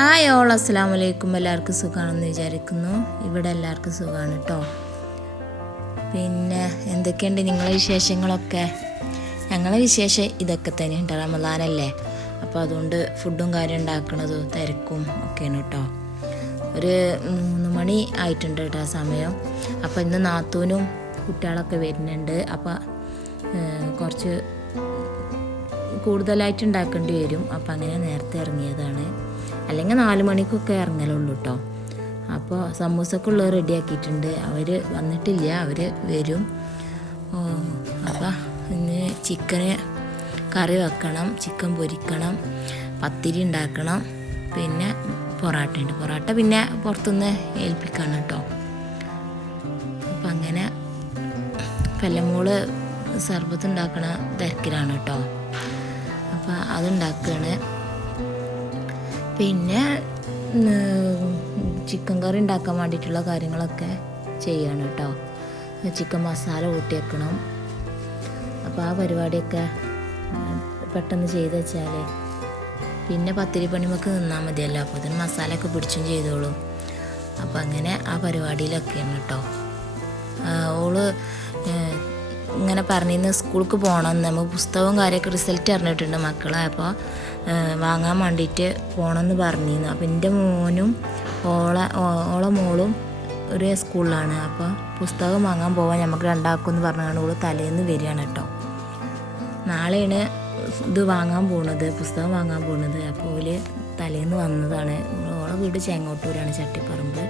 ആയോൾ അസ്സാം വലൈക്കും എല്ലാവർക്കും സുഖമാണെന്ന് വിചാരിക്കുന്നു. ഇവിടെ എല്ലാവർക്കും സുഖമാണ് കേട്ടോ പിന്നെ എന്തൊക്കെയുണ്ട് നിങ്ങളെ വിശേഷങ്ങളൊക്കെ? ഞങ്ങളെ വിശേഷം ഇതൊക്കെ തന്നെയുണ്ട് റമദാനല്ലേ? അപ്പോൾ അതുകൊണ്ട് ഫുഡും കാര്യം ഉണ്ടാക്കണതും തിരക്കും ഒക്കെയാണ് കേട്ടോ ഒരു മൂന്ന് മണി ആയിട്ടുണ്ട് കേട്ടോ ആ സമയം. അപ്പോൾ ഇന്ന് നാത്തൂനും കുട്ടികളൊക്കെ വരുന്നുണ്ട്. അപ്പോൾ കുറച്ച് കൂടുതലായിട്ട് ഉണ്ടാക്കേണ്ടി വരും. അപ്പം അങ്ങനെ നേരത്തെ ഇറങ്ങിയതാണ്. അല്ലെങ്കിൽ നാല് മണിക്കൊക്കെ ഇറങ്ങലുള്ളൂ കേട്ടോ അപ്പോൾ സമൂസക്കുള്ളത് റെഡിയാക്കിയിട്ടുണ്ട് അവർ വന്നിട്ടില്ല. അവർ വരും. അപ്പോൾ ഇന്ന് ചിക്കന് കറി വെക്കണം ചിക്കൻ പൊരിക്കണം പത്തിരി ഉണ്ടാക്കണം പിന്നെ പൊറാട്ട ഉണ്ട്. പൊറാട്ട പിന്നെ പുറത്തുനിന്ന് ഏൽപ്പിക്കണം കേട്ടോ അപ്പം അങ്ങനെ പെല്ലമോൾ സർബത്ത് ഉണ്ടാക്കണ തിരക്കിലാണ് കേട്ടോ അപ്പം അതുണ്ടാക്കുകയാണ് പിന്നെ ചിക്കൻ കറി ഉണ്ടാക്കാൻ വേണ്ടിയിട്ടുള്ള കാര്യങ്ങളൊക്കെ ചെയ്യണം കേട്ടോ ചിക്കൻ മസാല കൂട്ടി വെക്കണം അപ്പോൾ ആ പരിപാടിയൊക്കെ പെട്ടെന്ന് ചെയ്ത് വെച്ചാൽ പിന്നെ പത്തിരി പണിമൊക്കെ നിന്നാൽ മതിയല്ലോ. അപ്പോൾ അതിന് മസാലയൊക്കെ പിടിച്ചും ചെയ്തോളും. അപ്പോൾ അങ്ങനെ ആ പരിപാടിയിലൊക്കെയാണ് കേട്ടോ ഓൾ ഇങ്ങനെ പറഞ്ഞിരുന്നു സ്കൂൾക്ക് പോകണം നമുക്ക് പുസ്തകവും കാര്യമൊക്കെ റിസൾട്ട് അറിഞ്ഞിട്ടുണ്ട് മക്കളെ അപ്പോൾ വാങ്ങാൻ വേണ്ടിയിട്ട് പോകണമെന്ന് പറഞ്ഞിരുന്നു. അപ്പോൾ എന്റെ മോനും ഓളെ ഓളെ മോളും ഒരു സ്കൂളിലാണ്. അപ്പോൾ പുസ്തകം വാങ്ങാൻ പോവാൻ നമുക്ക് രണ്ടാക്കും എന്ന് പറഞ്ഞാണ് ഓൾ തലേന്ന് വരികയാണ് കേട്ടോ. നാളെയാണ് ഇത് വാങ്ങാൻ പോണത് പുസ്തകം വാങ്ങാൻ പോണത്. അപ്പോൾ ഓൽ തലേന്ന് വന്നതാണ്. ഓളെ വീട് ചെങ്ങോട്ടൂരാണ് ചട്ടിപ്പറമ്പ്.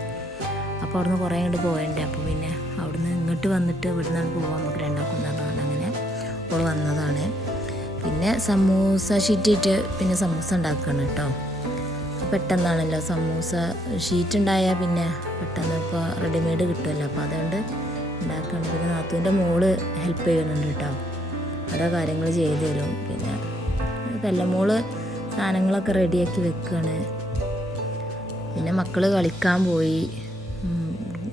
അപ്പോൾ അവിടുന്ന് കുറേ അങ്ങോട്ട് പോയണ്ടേ. അപ്പോൾ പിന്നെ അവിടുന്ന് ഇങ്ങോട്ട് വന്നിട്ട് ഇവിടുന്ന് പോകാൻ നമുക്ക് രണ്ടാക്കും എന്നാണ് അങ്ങനെ അവൾ വന്നതാണ്. പിന്നെ സമൂസ ഷീറ്റിട്ട് പിന്നെ സമൂസ ഉണ്ടാക്കണം കേട്ടോ പെട്ടെന്നാണല്ലോ സമൂസ ഷീറ്റ് ഉണ്ടായാൽ പിന്നെ പെട്ടെന്ന് ഇപ്പോൾ റെഡിമെയ്ഡ് കിട്ടുമല്ലോ അപ്പോൾ അതുകൊണ്ട് ഉണ്ടാക്കണം പിന്നെ നാത്തുവിന്റെ മോൾ ഹെൽപ്പ് ചെയ്യുന്നുണ്ട് കേട്ടോ ഓരോ കാര്യങ്ങൾ ചെയ്തു തരും. പിന്നെ പെല്ലമോൾ സാധനങ്ങളൊക്കെ റെഡിയാക്കി വെക്കുകയാണ് പിന്നെ മക്കൾ കളിക്കാൻ പോയി.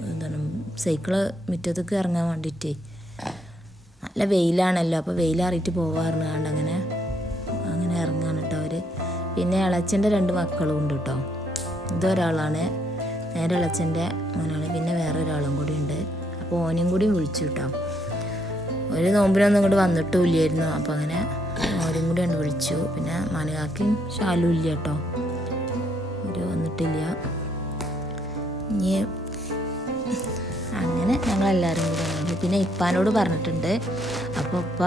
എന്താണ് സൈക്കിൾ മുറ്റത്തേക്ക് ഇറങ്ങാൻ വേണ്ടിയിട്ട്. നല്ല വെയിലാണല്ലോ അപ്പോൾ വെയിലാറിയിട്ട് പോകാറുണ്ട് അങ്ങനെ. അങ്ങനെ ഇറങ്ങാണ് കേട്ടോ അവർ പിന്നെ ഇളച്ചന്റെ രണ്ട് മക്കളും ഉണ്ട് കേട്ടോ. ഇതൊരാളാണ് നേരെ ഇളച്ചന്റെ മോനാണ് പിന്നെ വേറെ ഒരാളും കൂടി ഉണ്ട്. അപ്പോൾ ഓനെയും കൂടി വിളിച്ചു കേട്ടോ. ഒരു നോമ്പിനൊന്നും ഇങ്ങോട്ട് വന്നിട്ടും ഇല്ലായിരുന്നു അപ്പോൾ അങ്ങനെ ഓരും കൂടി ഉണ്ട് വിളിച്ചു. പിന്നെ മനുകാക്കും ഷാലും ഇല്ല കേട്ടോ. ഒരു വന്നിട്ടില്ല. ഇനി ഞങ്ങളെല്ലാവരും കൂടെ വന്നു. പിന്നെ ഇപ്പാനോട് പറഞ്ഞിട്ടുണ്ട്. അപ്പോൾ ഇപ്പ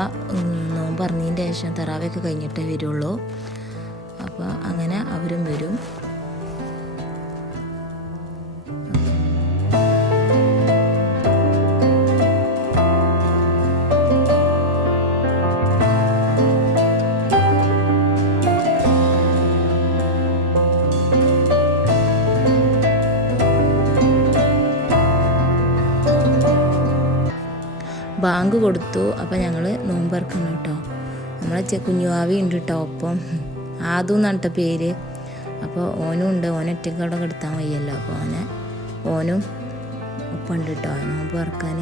നോമ്പ് പറഞ്ഞതിന്റെ ശേഷം തറാവൊക്കെ കഴിഞ്ഞിട്ടേ വരുള്ളൂ. അപ്പോൾ അങ്ങനെ അവരും വരും. ബാങ്ക് കൊടുത്തു. അപ്പോൾ ഞങ്ങൾ നോമ്പറക്കണം കേട്ടോ. നമ്മളെ കുഞ്ഞുവാവി ഉണ്ട് കേട്ടോ ഒപ്പം. ആദു എന്നാണ് കേട്ടോ പേര്. അപ്പോൾ ഓനും ഉണ്ട്. ഓനൊറ്റയ്ക്ക് അവിടെ കിടത്താൻ വയ്യല്ലോ. അപ്പോൾ ഓനെ ഓനും ഒപ്പം ഉണ്ട് കേട്ടോ. നോമ്പ് ഇറക്കാൻ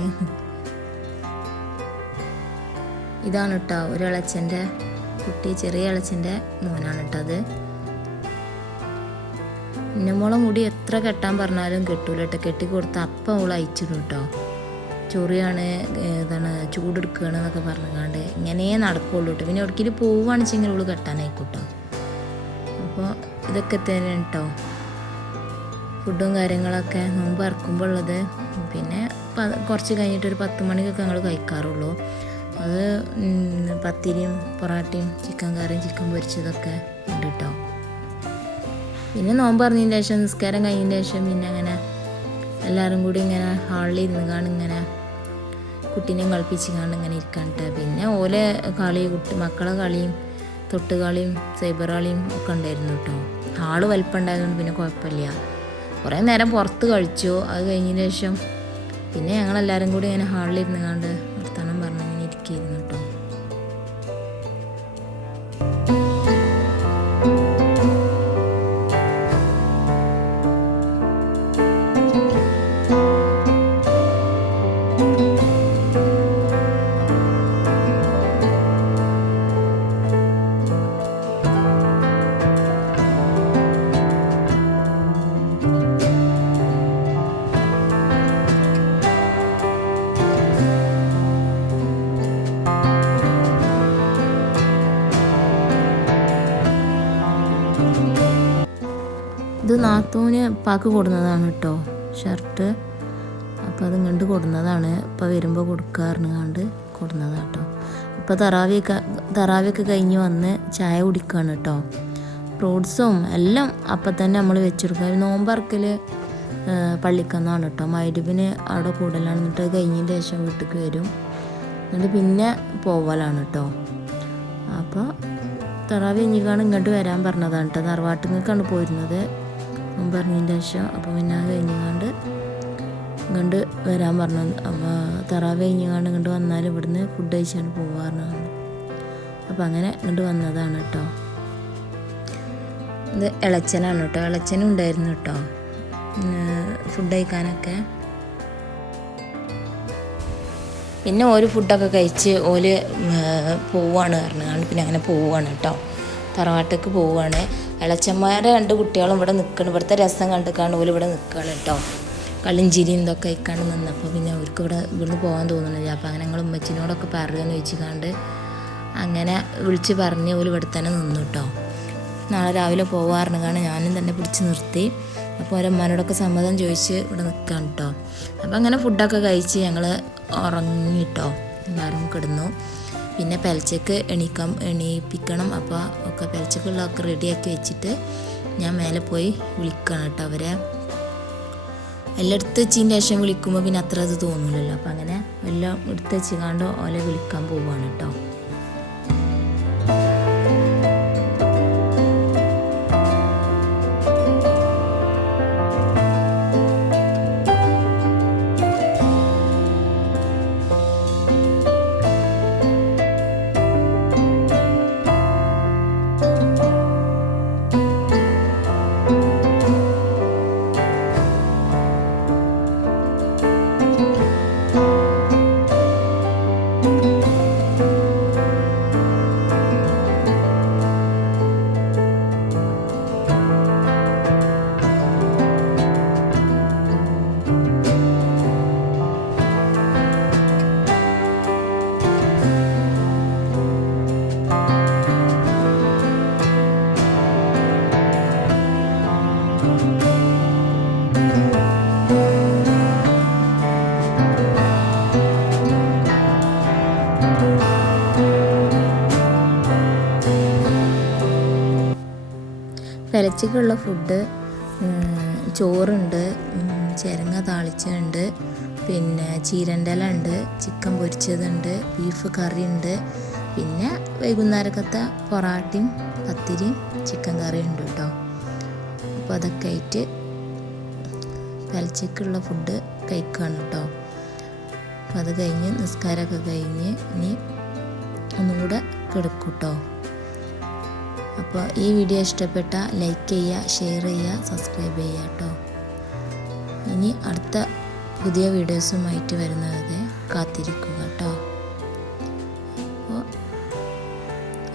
ഇതാണ് കേട്ടോ ഒരു ഇളച്ചന്റെ കുട്ടി ചെറിയ ഇളച്ചന്റെ മോനാണ് കേട്ടോ അത്. ഇന്നമോളെ മുടി എത്ര കെട്ടാൻ പറഞ്ഞാലും കെട്ടൂല കേട്ടോ. കെട്ടി കൊടുത്ത അപ്പം അവൾ അയച്ചിടും കേട്ടോ. ചൊറിയാണ് എന്താണ് ചൂടെടുക്കുകയാണ് എന്നൊക്കെ പറഞ്ഞുകൊണ്ട് ഇങ്ങനെ നടക്കുള്ളൂ കേട്ടോ പിന്നെ എവിടേക്കും പോവുകയാണെന്ന് വെച്ചെങ്കിൽ അവൾ കെട്ടാനായിക്കോട്ടോ. അപ്പോൾ ഇതൊക്കെ തന്നെ കേട്ടോ ഫുഡും കാര്യങ്ങളൊക്കെ നോമ്പ് ഇറക്കുമ്പോൾ ഉള്ളത്. പിന്നെ കുറച്ച് കഴിഞ്ഞിട്ട് ഒരു പത്ത് മണിക്കൊക്കെ ഞങ്ങൾ കഴിക്കാറുള്ളൂ. അത് പത്തിരിയും പൊറാട്ടയും ചിക്കൻ കറിയും ചിക്കൻ പൊരിച്ചതൊക്കെ ഉണ്ട് കേട്ടോ പിന്നെ നോമ്പ് പറഞ്ഞതിന് ശേഷം നിസ്കാരം കഴിഞ്ഞതിന് ശേഷം പിന്നെ അങ്ങനെ എല്ലാവരും കൂടി ഇങ്ങനെ ഹാളിൽ ഇരുന്ന് കാണും ഇങ്ങനെ കുട്ടീനെയും കളിപ്പിച്ച് കാണും ഇങ്ങനെ ഇരിക്കാണ്ട്. പിന്നെ ഓലെ കളി കുട്ടി മക്കളെ കളിയും തൊട്ട് കളിയും സൈബർ കളിയും ഒക്കെ ഉണ്ടായിരുന്നു കേട്ടോ ആൾ വലിപ്പം ഉണ്ടായതുകൊണ്ട് പിന്നെ കുഴപ്പമില്ല. കുറേ നേരം പുറത്ത് കഴിച്ചു അത് കഴിഞ്ഞതിന് ശേഷം പിന്നെ ഞങ്ങളെല്ലാവരും കൂടി ഇങ്ങനെ ഹാളിലിരുന്ന് കണ്ട് വർത്തമാനം പറഞ്ഞ് ഇങ്ങനെ ഇരിക്കുകയായിരുന്നു കേട്ടോ ഇത് നാത്തൂന് പാക്ക് കൊടുന്നതാണ് കേട്ടോ ഷർട്ട്. അപ്പോൾ അത് ഇങ്ങോട്ട് കൊടുന്നതാണ്. ഇപ്പോൾ വരുമ്പോൾ കൊടുക്കാറുണ്ട് കൊടുന്നതാണ് കേട്ടോ ഇപ്പോൾ തറാവിയൊക്കെ തറാവിയൊക്കെ കഴിഞ്ഞ് വന്ന് ചായ കുടിക്കുകയാണ് കേട്ടോ ഫ്രൂട്ട്സും എല്ലാം അപ്പം തന്നെ നമ്മൾ വെച്ചെടുക്കുക നോമ്പറക്കൽ പള്ളിക്കന്നാണ് കേട്ടോ മൈരുവിന് അവിടെ കൂടുതലാണ് എന്നിട്ട് കഴിഞ്ഞതിന് ശേഷം വീട്ടിലേക്ക് വരും. എന്നിട്ട് പിന്നെ പോവലാണ് കേട്ടോ അപ്പോൾ തറാവി കഴിഞ്ഞിക്കാണ് ഇങ്ങോട്ട് വരാൻ പറഞ്ഞതാണ് കേട്ടോ തറവാട്ടിങ്ങൾക്കാണ് പോയിരുന്നത്. പറഞ്ഞതിന്റെ ശേഷം അപ്പോൾ പിന്നെ അത് കഴിഞ്ഞുകൊണ്ട് ഇങ്ങോട്ട് വരാൻ പറഞ്ഞു. അപ്പോൾ തറാവ് കഴിഞ്ഞുകൊണ്ട് ഇങ്ങോട്ട് വന്നാൽ ഇവിടുന്ന് ഫുഡ് കഴിച്ചാണ് പോകാറുണ്ട് അപ്പോൾ അങ്ങനെ ഇങ്ങോട്ട് വന്നതാണ് കേട്ടോ. ഇത് ഇളച്ചനാണ് കേട്ടോ. ഇളച്ചനും ഉണ്ടായിരുന്നു കേട്ടോ. ഫുഡ് കഴിക്കാനൊക്കെ. പിന്നെ ഓര് ഫുഡൊക്കെ കഴിച്ച് ഓൽ പോവാണ് പറഞ്ഞു പിന്നെ അങ്ങനെ പോവുകയാണ് കേട്ടോ. തറവാട്ടേക്ക് പോവുകയാണ്. ഇളച്ചന്മാരെ രണ്ട് കുട്ടികളും ഇവിടെ നിൽക്കണം. ഇവിടുത്തെ രസം കണ്ട് ഓൽ ഇവിടെ നിൽക്കുകയാണ് കേട്ടോ. കളിയും ചിരിയും ഇതൊക്കെ കഴിക്കാണ്ട് നിന്നപ്പോൾ പിന്നെ അവർക്ക് ഇവിടെ ഇവിടുന്ന് പോകാൻ തോന്നുന്നില്ല. അപ്പോൾ അങ്ങനെ ഞങ്ങൾ ഉമ്മച്ചിനോടൊക്കെ പറയുമെന്ന് വെച്ചിക്കാണ്ട് അങ്ങനെ വിളിച്ച് പറഞ്ഞ് ഓൽ ഇവിടെ തന്നെ നിന്നു കേട്ടോ. നാളെ രാവിലെ പോവാറുണ്ട് ഞാനും തന്നെ പിടിച്ച് നിർത്തി. അപ്പോൾ ഓരമ്മമാരോടൊക്കെ സമ്മതം ചോദിച്ച് ഇവിടെ നിൽക്കാം കേട്ടോ. അപ്പോൾ അങ്ങനെ ഫുഡൊക്കെ കഴിച്ച് ഞങ്ങൾ ഉറങ്ങിട്ടോ എല്ലാവരും കിടന്നു. പിന്നെ പെലച്ചക്ക് എണീക്കാം എണീപ്പിക്കണം. അപ്പോൾ ഒക്കെ പെലച്ചക്കുള്ളതൊക്കെ റെഡിയാക്കി വെച്ചിട്ട് ഞാൻ മേലെ പോയി വിളിക്കണം കേട്ടോ അവരെ. എല്ലായിടത്ത് വെച്ചതിന് ശേഷം വിളിക്കുമ്പോൾ പിന്നെ അത്ര അത് തോന്നില്ലല്ലോ അപ്പോൾ അങ്ങനെ എല്ലാം എടുത്ത് വെച്ചുകാണ്ട് ഓലെ വിളിക്കാൻ പോവുകയാണ് കേട്ടോ. പെലച്ചക്കുള്ള ഫുഡ് ചോറുണ്ട് ചിരങ്ങ താളിച്ചുണ്ട് പിന്നെ ചീരണ്ടല ഉണ്ട് ചിക്കൻ പൊരിച്ചതുണ്ട് ബീഫ് കറി ഉണ്ട് പിന്നെ വൈകുന്നേരക്കത്തെ പൊറാട്ടയും പത്തിരിയും ചിക്കൻ കറി ഉണ്ട് കേട്ടോ. അപ്പോൾ അതൊക്കെ ആയിട്ട് പെലച്ചക്കുള്ള ഫുഡ് കഴിക്കുകയാണ് കേട്ടോ. അപ്പോൾ അത് കഴിഞ്ഞ് നിസ്കാരമൊക്കെ കഴിഞ്ഞ് ഇനി ഒന്നും കൂടെ കിടക്കും കേട്ടോ. അപ്പോൾ ഈ വീഡിയോ ഇഷ്ടപ്പെട്ട ലൈക്ക് ചെയ്യുക ഷെയർ ചെയ്യുക സബ്സ്ക്രൈബ് ചെയ്യുക കേട്ടോ. ഇനി അടുത്ത പുതിയ വീഡിയോസുമായിട്ട് വരുന്നത് കാത്തിരിക്കുക കേട്ടോ. അപ്പോൾ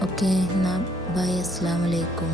ഓക്കെ എന്നാൽ ബൈ അസ്സാം വലൈക്കും